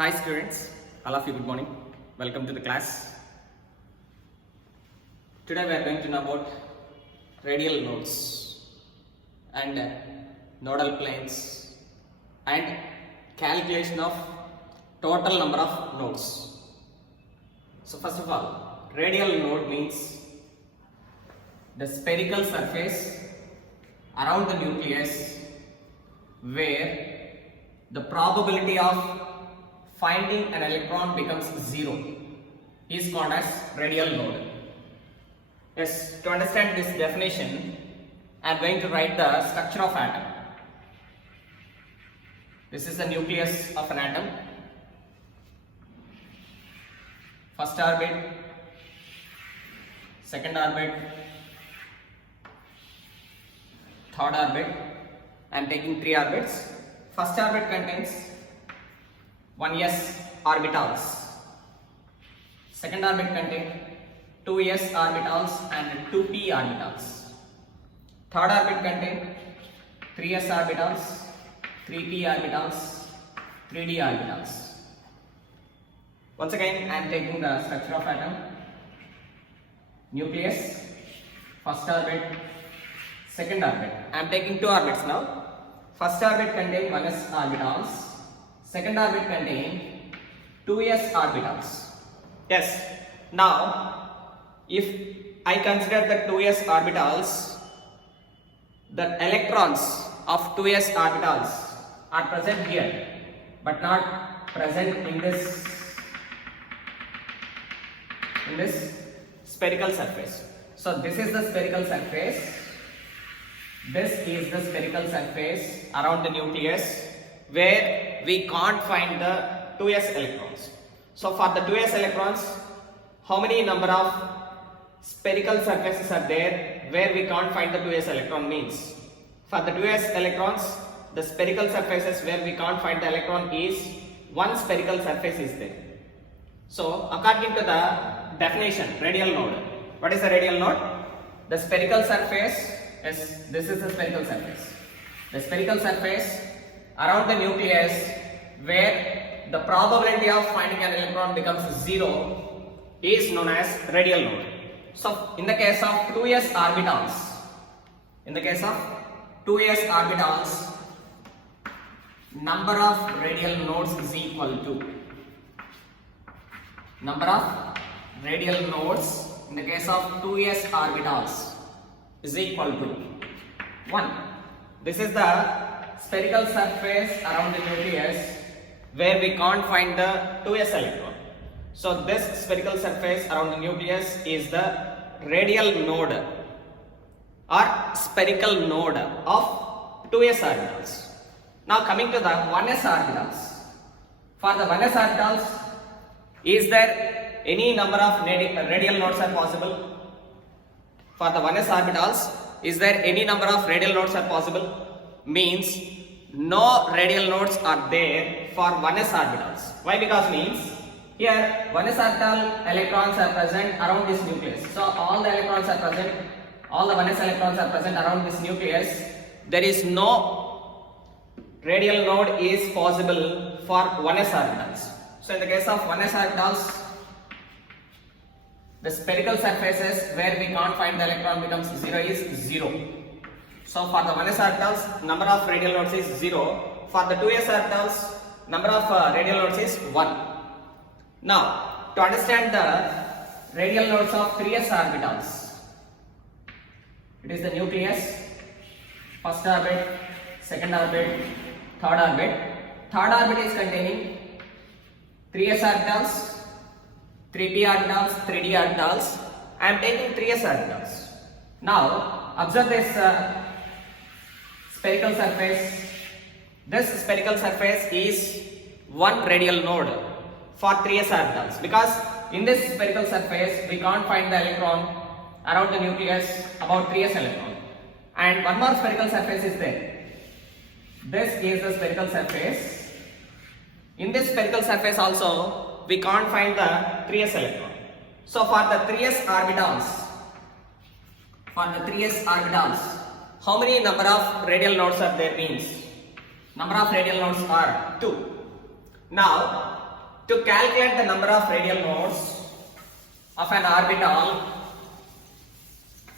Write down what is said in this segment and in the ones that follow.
Hi students, all of you good morning. Welcome to the class. Today we are going to know about radial nodes and nodal planes and calculation of total number of nodes. So first of all, radial node means the spherical surface around the nucleus where the probability of finding an electron becomes 0 is called as radial node. Yes, to understand this definition, I am going to write the structure of atom. This is the nucleus of an atom. First orbit, second orbit, third orbit. I am taking 3 orbits. First orbit contains 1s orbitals. Second orbit contains 2s orbitals and 2p orbitals. Third orbit contains 3s orbitals, 3p orbitals, 3d orbitals. Once again, I am taking the structure of atom. Nucleus, first orbit, second orbit. I am taking 2 orbits now. First orbit contains 1s orbitals. Second orbit contains 2s orbitals. Yes. Now, if I consider the 2s orbitals, the electrons of 2s orbitals are present here, but not present in this spherical surface. So this is the spherical surface. This is the spherical surface around the nucleus where we can't find the 2s electrons. So for the 2s electrons, how many number of spherical surfaces are there where we can't find the 2s electron means? For the 2s electrons, the spherical surfaces where we can't find the electron is one spherical surface is there. So according to the definition, radial node. What is the radial node? The spherical surface. Yes, this is the spherical surface. The spherical surface around the nucleus where the probability of finding an electron becomes 0 is known as radial node. So in the case of 2s orbitals, number of radial nodes is equal to number of radial nodes in the case of 2s orbitals is equal to 1. This is the spherical surface around the nucleus where we can't find the 2s electron. So this spherical surface around the nucleus is the radial node or spherical node of 2s orbitals. Now coming to the 1s orbitals. For the 1s orbitals, is there any number of radial nodes are possible? For the 1s orbitals, is there any number of radial nodes are possible? Means no radial nodes are there for 1s orbitals. Why? Because means here 1s orbital electrons are present around this nucleus. So all the electrons are present, all the 1s electrons are present around this nucleus. There is no radial node is possible for 1s orbitals. So in the case of 1s orbitals, the spherical surfaces where we can't find the electron becomes 0 is 0. So for the 1s orbitals, number of radial nodes is 0. For the 2s orbitals, number of radial nodes is 1. Now, to understand the radial nodes of 3s orbitals, it is the nucleus, first orbit, second orbit, third orbit. Third orbit is containing 3s orbitals, 3p orbitals, 3d orbitals. I am taking 3s orbitals. Now observe this spherical surface. This spherical surface is one radial node for 3s orbitals because in this spherical surface we can't find the electron around the nucleus about 3s electron. And one more spherical surface is there. This is the spherical surface. In this spherical surface also we can't find the 3s electron. So for the 3s orbitals, how many number of radial nodes are there means? Number of radial nodes are 2. Now To calculate the number of radial nodes of an orbital,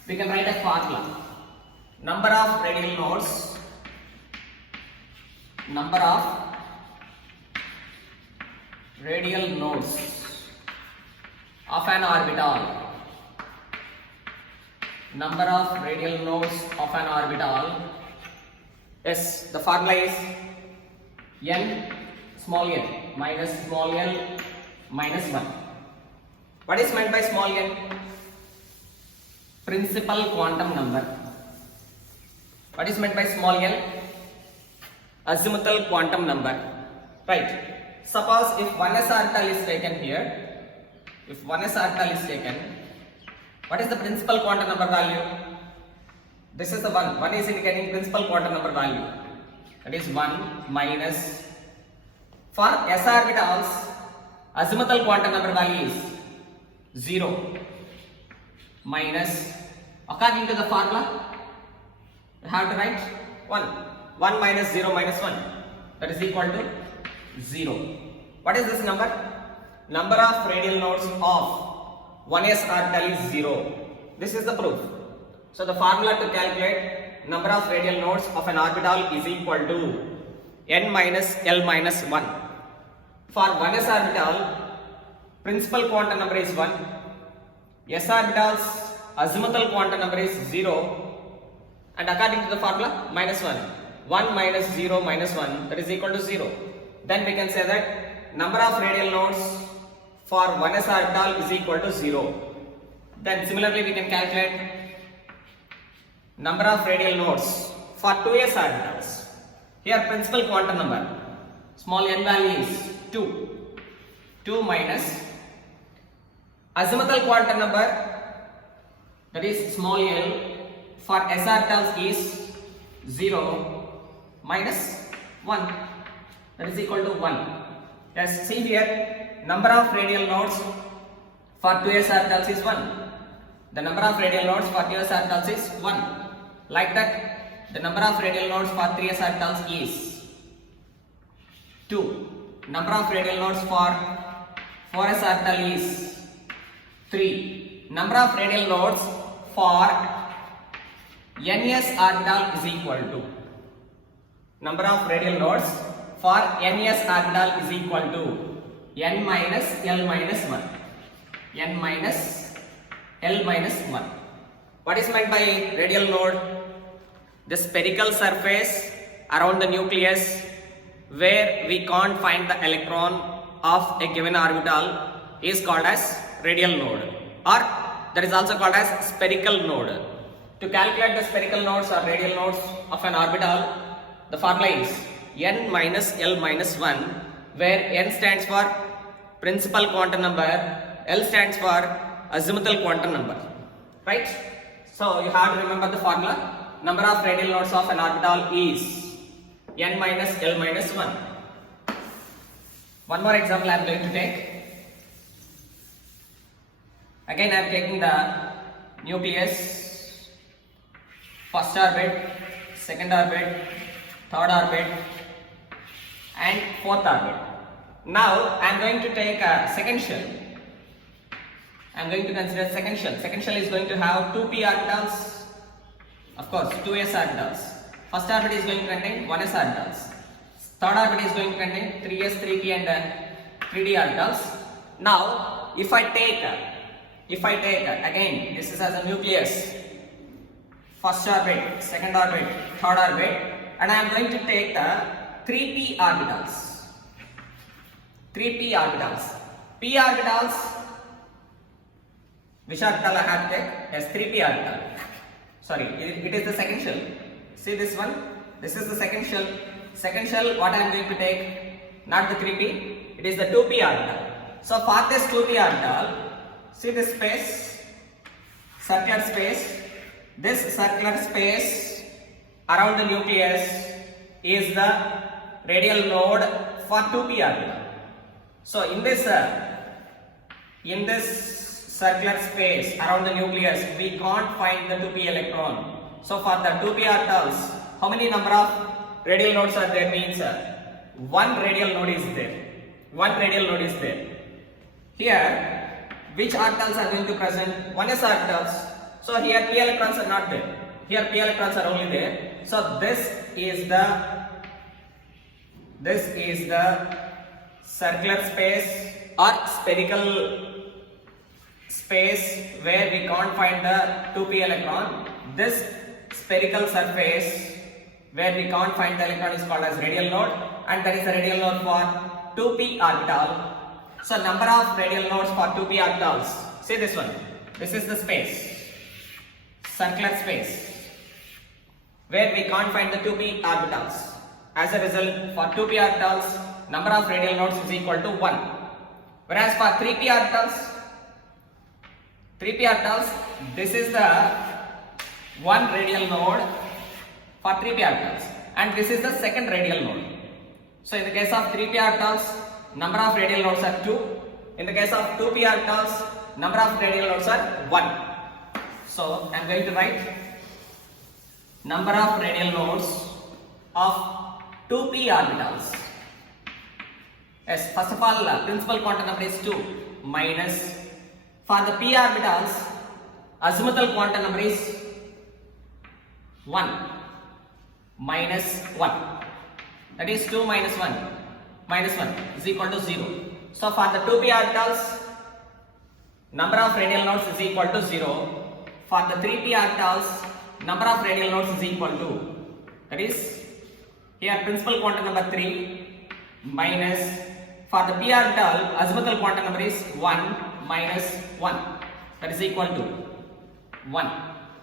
we can write a formula. Number of radial nodes, number of radial nodes of an orbital, number of radial nodes of an orbital. Yes, the formula is n small n minus small l minus 1. What is meant by small n? Principal quantum number. What is meant by small l? Azimuthal quantum number. Right. Suppose if 1s orbital is taken here, if 1s orbital is taken, what is the principal quantum number value? This is the 1. 1 is indicating principal quantum number value. That is 1 minus. For s orbitals, azimuthal quantum number value is 0 minus. According to the formula, you have to write 1. 1 minus 0 minus 1. That is equal to 0. What is this number? Number of radial nodes of 1s orbital is 0. This is the proof. So the formula to calculate number of radial nodes of an orbital is equal to n minus l minus 1. For 1s orbital, principal quantum number is 1. S orbitals, azimuthal quantum number is 0. And according to the formula, minus 1. 1 minus 0 minus 1, that is equal to 0. Then we can say that number of radial nodes for 1s orbital is equal to 0. Then similarly we can calculate number of radial nodes for 2s orbitals. Here principal quantum number, small n value is 2. 2 minus azimuthal quantum number, that is small l, for s orbitals is 0 minus 1, that is equal to 1. Yes, see here, number of radial nodes for 2s orbitals is 1. The number of radial nodes for 2s orbitals is 1. Like that, the number of radial nodes for 3s orbitals is 2. Number of radial nodes for 4s orbital is 3. Number of radial nodes for ns orbital is equal to, number of radial nodes for ns orbital is equal to n minus l minus 1. N minus l minus 1. What is meant by radial node? The spherical surface around the nucleus where we can't find the electron of a given orbital is called as radial node, or that is also called as spherical node. To calculate the spherical nodes or radial nodes of an orbital, the formula is n minus l minus 1, where n stands for principal quantum number, l stands for azimuthal quantum number. Right? So you have to remember the formula. Number of radial nodes of an orbital is n minus l minus 1. One more example I am going to take. Again I am taking the nucleus, first orbit, second orbit, third orbit and fourth orbit. Now I am going to take a second shell. I am going to consider second shell. Second shell is going to have 2p orbitals, of course 2s orbitals. First orbit is going to contain 1s orbitals. Third orbit is going to contain 3s, 3p and 3d orbitals. Now if I take again, this is as a nucleus, first orbit, second orbit, third orbit, and I am going to take the 3p orbitals. 3p orbitals. P orbitals, which orbital I have to take? As 3p orbital. Sorry, it is the second shell. See this one? This is the second shell. Second shell, what I am going to take? Not the 3p, it is the 2p orbital. So for this 2p orbital, see this space, circular space. This circular space around the nucleus is the radial node for 2p orbital. So in this circular space around the nucleus, we can't find the 2p electron. So for the 2p orbitals, how many number of radial nodes are there? Means one radial node is there. one radial node is there. Here, which orbitals are going to present? 1s orbitals. So here p electrons are not there. Here p electrons are only there. So this is the circular space or spherical space where we can't find the 2p electron. This spherical surface where we can't find the electron is called as radial node, and that is the radial node for 2p orbital. So number of radial nodes for 2p orbitals. See this one. This is the space, circular space, where we can't find the 2p orbitals. As a result, for 2p orbitals, number of radial nodes is equal to 1. Whereas for 3p orbitals, this is the one radial node for 3p orbitals, and this is the second radial node. So in the case of 3p orbitals, number of radial nodes are 2. In the case of 2p orbitals, number of radial nodes are 1. So I am going to write number of radial nodes of 2p orbitals. Yes, first of all, principal quantum number is 2 minus, for the p orbitals, azimuthal quantum number is 1 minus 1. That is 2 minus 1 is equal to 0. So for the 2p orbitals, number of radial nodes is equal to 0. For the 3p orbitals, number of radial nodes is equal to, that is here principal quantum number 3 minus, for the p orbital azimuthal quantum number is 1 minus 1, that is equal to 1.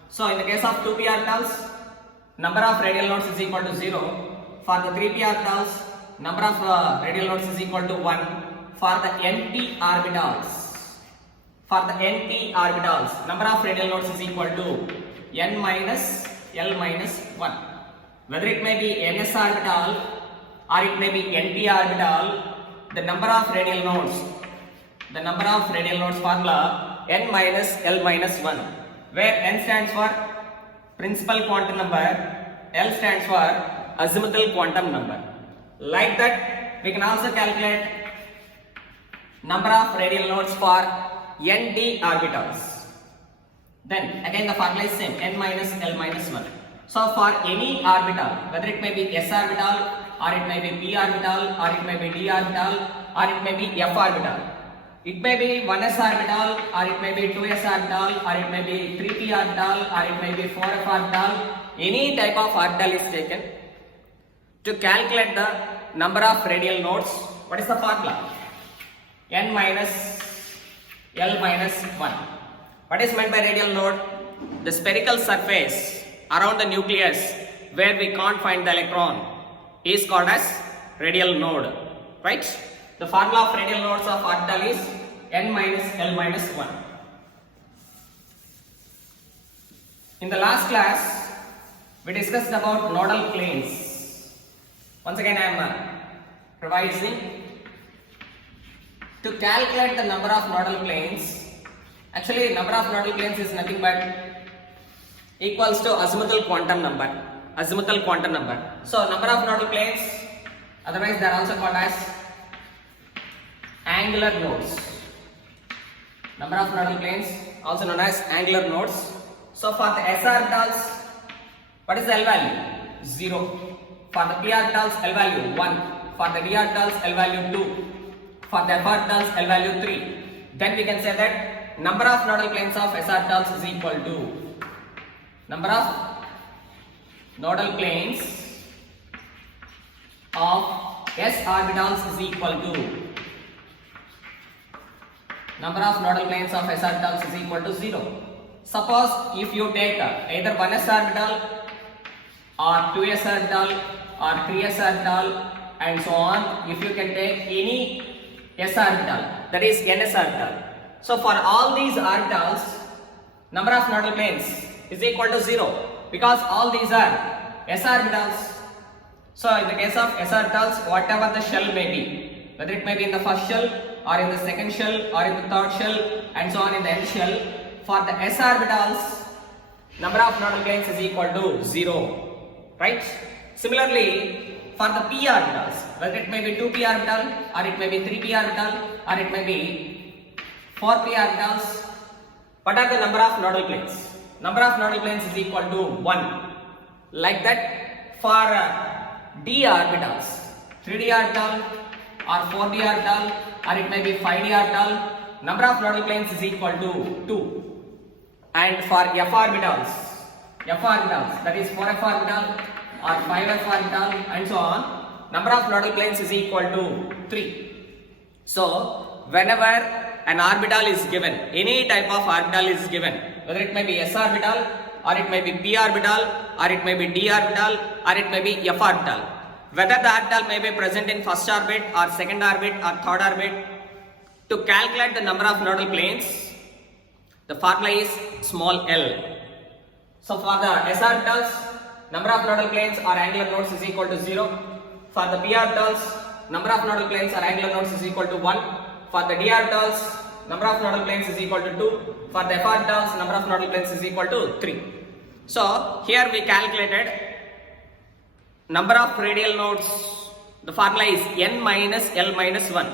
So in the case of 2p orbitals, number of radial nodes is equal to 0. For the 3p orbitals, number of radial nodes is equal to 1. For the np orbitals, number of radial nodes is equal to n minus l minus 1. Whether it may be ns orbital or it may be np orbital, the number of radial nodes formula n minus l minus 1, where n stands for principal quantum number, l stands for azimuthal quantum number. Like that, we can also calculate number of radial nodes for nd orbitals. Then again the formula is same, n minus l minus 1. So for any orbital, whether it may be s orbital or it may be p orbital or it may be d orbital or it may be f orbital, it may be 1s orbital or it may be 2s orbital or it may be 3p orbital or it may be 4f orbital, any type of orbital is taken. To calculate the number of radial nodes, what is the formula? N minus L minus 1. What is meant by radial node? The spherical surface around the nucleus where we can't find the electron is called as radial node, right? The formula of radial nodes of orbital is N minus L minus 1. In the last class, we discussed about nodal planes. Once again, I am revising. To calculate the number of nodal planes, actually number of nodal planes is nothing but equals to azimuthal quantum number. So number of nodal planes, otherwise they are also called as angular nodes. Number of nodal planes also known as angular nodes. So for the s orbitals, what is the L value? 0. For the p orbitals, L value 1. For the d orbitals, L value 2. For the f orbitals, L value 3. Then we can say that number of nodal planes of s orbitals is equal to number of nodal planes of s orbitals is equal to number of nodal planes of s orbitals is equal to 0. Suppose if you take either 1s orbital or 2s orbital or 3s orbital and so on, if you can take any s orbital, that is ns orbital. So for all these orbitals, number of nodal planes is equal to 0 because all these are s orbitals. So in the case of s orbitals, whatever the shell may be, whether it may be in the first shell or in the second shell or in the third shell and so on in the nth shell, for the s orbitals, number of nodal planes is equal to 0, right? Similarly, for the p orbitals, whether it may be 2p orbital or it may be 3p orbital or it may be 4p orbitals, what are the number of nodal planes? Number of nodal planes is equal to 1. Like that for d orbitals, 3d orbital or 4d orbital or it may be 5d orbital, number of nodal planes is equal to 2. And for f orbitals, that is 4f orbital or 5f orbital and so on, number of nodal planes is equal to 3. So whenever an orbital is given, any type of orbital is given, whether it may be s orbital or it may be p orbital or it may be d orbital or it may be f orbital, whether the orbital may be present in first orbit or second orbit or third orbit, to calculate the number of nodal planes, the formula is small l. So for the s orbitals, number of nodal planes or angular nodes is equal to 0. For the p orbitals, number of nodal planes or angular nodes is equal to 1. For the d orbitals, number of nodal planes is equal to 2. For the f orbitals, number of nodal planes is equal to 3. So here we calculated number of radial nodes. The formula is n minus l minus 1.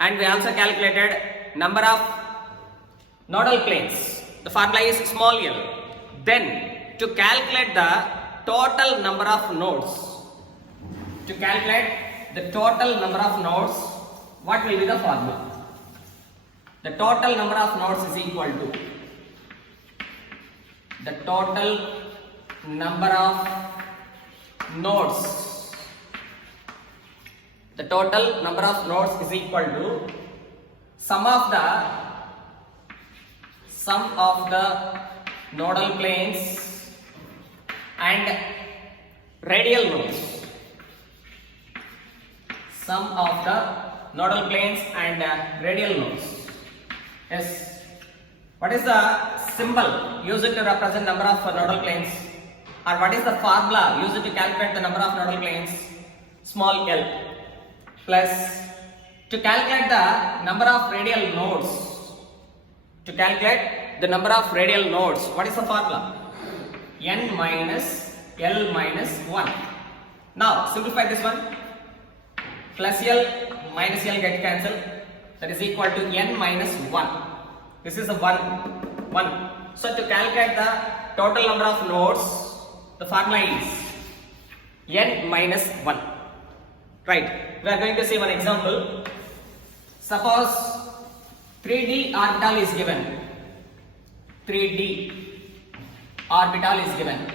And we also calculated number of nodal planes. The formula is small l. Then to calculate the total number of nodes, what will be the formula? The total number of nodes is equal to the total number of nodes. The total number of nodes is equal to sum of the nodal planes and radial nodes. Sum of the nodal planes and radial nodes. Yes. What is the symbol used to represent number of nodal planes, or what is the formula used to calculate the number of nodal planes? Small l. Plus to calculate the number of radial nodes. What is the formula? N minus L minus 1. Now simplify this one. Plus L minus L get cancelled. That is equal to N minus 1. This is a 1. So to calculate the total number of nodes, the formula is N minus 1. Right. We are going to see one example. Suppose 3D orbital is given. 3D orbital is given.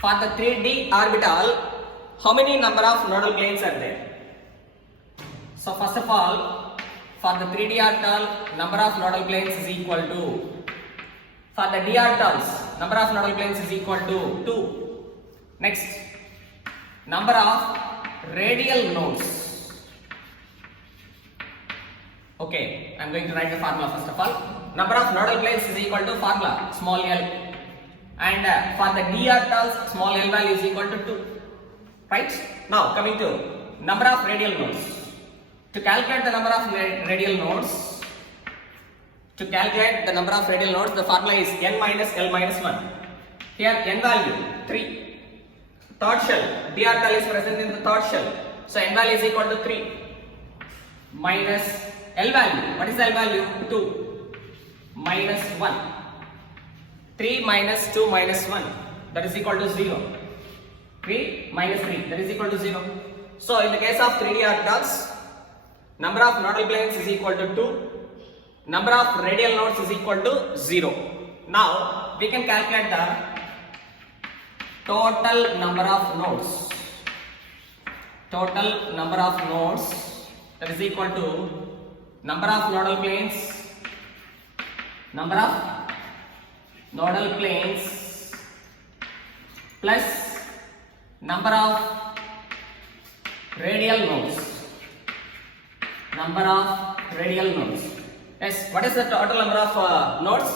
For the 3D orbital, how many number of nodal planes are there? So first of all, for the 3D orbital, number of nodal planes is equal to, for the d orbitals, number of nodal planes is equal to 2. Next, number of radial nodes. Okay, I am going to write the formula first of all. Number of nodal planes is equal to formula small l, and for the d orbitals, small l value is equal to 2. Right? Now coming to number of radial nodes. To calculate the number of radial nodes, the formula is n minus l minus 1. Here n value 3. Third shell, d orbital is present in the third shell, so n value is equal to 3 minus l value. What is the l value? 2 minus 1. 3 minus 2 minus 1, that is equal to 0. 3 minus 3, that is equal to 0. So in the case of 3D orbitals, number of nodal planes is equal to 2. Number of radial nodes is equal to 0. Now we can calculate the total number of nodes. That is equal to number of nodal planes plus number of radial nodes. Yes, what is the total number of nodes?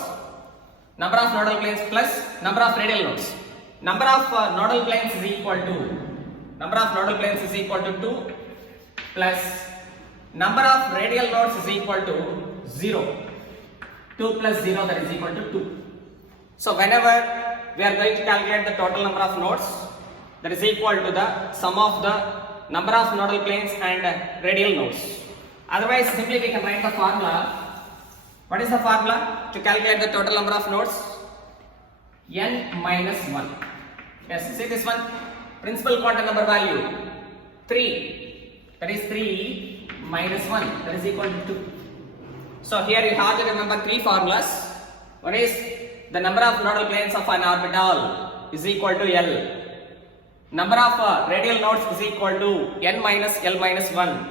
Number of nodal planes plus number of radial nodes. Number of nodal planes is equal to 2 plus number of radial nodes is equal to 0. 2 plus 0, that is equal to 2. So whenever we are going to calculate the total number of nodes, that is equal to the sum of the number of nodal planes and radial nodes. Otherwise, simply we can write the formula. What is the formula to calculate the total number of nodes? N minus 1. Yes, see this one? Principal quantum number value 3. That is 3 minus 1. That is equal to 2. So here you have to remember three formulas. One is the number of nodal planes of an orbital is equal to L. Number of radial nodes is equal to N minus L minus 1.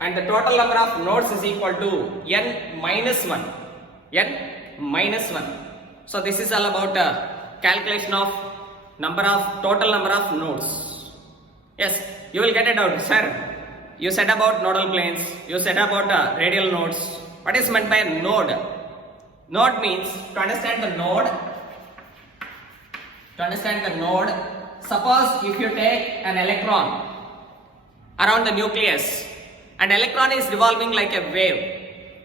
And the total number of nodes is equal to N minus 1. N minus 1. So this is all about calculation of total number of nodes. Yes, you will get it out, sir. You said about nodal planes, you said about radial nodes. What is meant by a node? Node means, to understand the node, suppose if you take an electron around the nucleus and electron is revolving like a wave.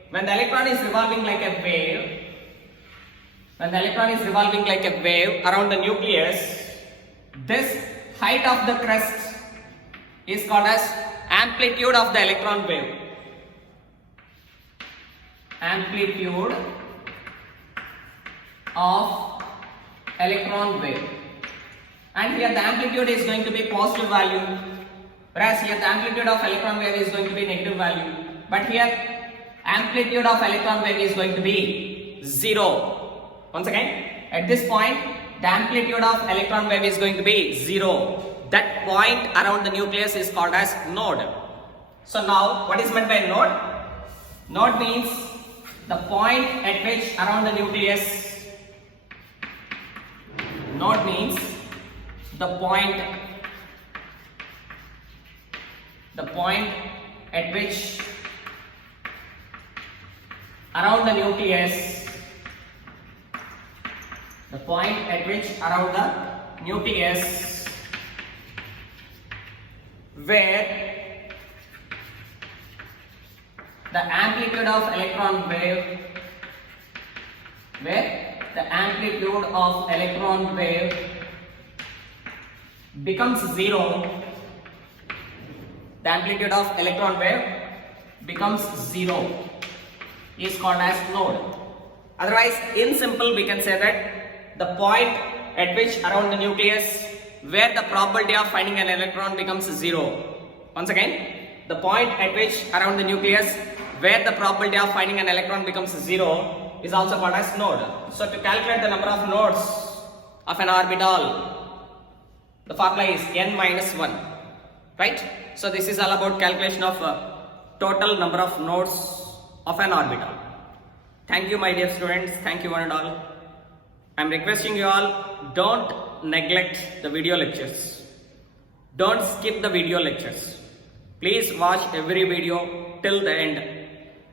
When the electron is revolving like a wave, around the nucleus, this height of the crest is called as amplitude of the electron wave. Amplitude of electron wave. And here the amplitude is going to be positive value, whereas here the amplitude of electron wave is going to be negative value. But here amplitude of electron wave is going to be 0. Once again, at this point the amplitude of electron wave is going to be 0. That point around the nucleus is called as node. So now what is meant by node? Node means the point at which around the nucleus, node means the point at which around the nucleus, where the amplitude of electron wave becomes 0. The amplitude of electron wave becomes 0 is called as node. Otherwise, in simple we can say that the point at which around the nucleus where the probability of finding an electron becomes 0. Once again, the point at which around the nucleus where the probability of finding an electron becomes 0 is also called as node. So to calculate the number of nodes of an orbital, the formula is N minus 1. Right? So this is all about calculation of total number of nodes of an orbital. Thank you my dear students, thank you one and all. I am requesting you all, don't neglect the video lectures. Don't skip the video lectures. Please watch every video till the end.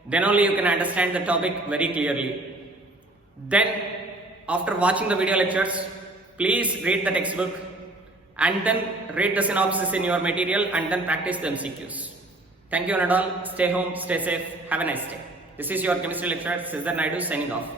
Then only you can understand the topic very clearly. Then after watching the video lectures, please read the textbook and then read the synopsis in your material and then practice the MCQs. Thank you one and all. Stay home, stay safe, have a nice day. This is your chemistry lecturer Siddhar Naidu signing off.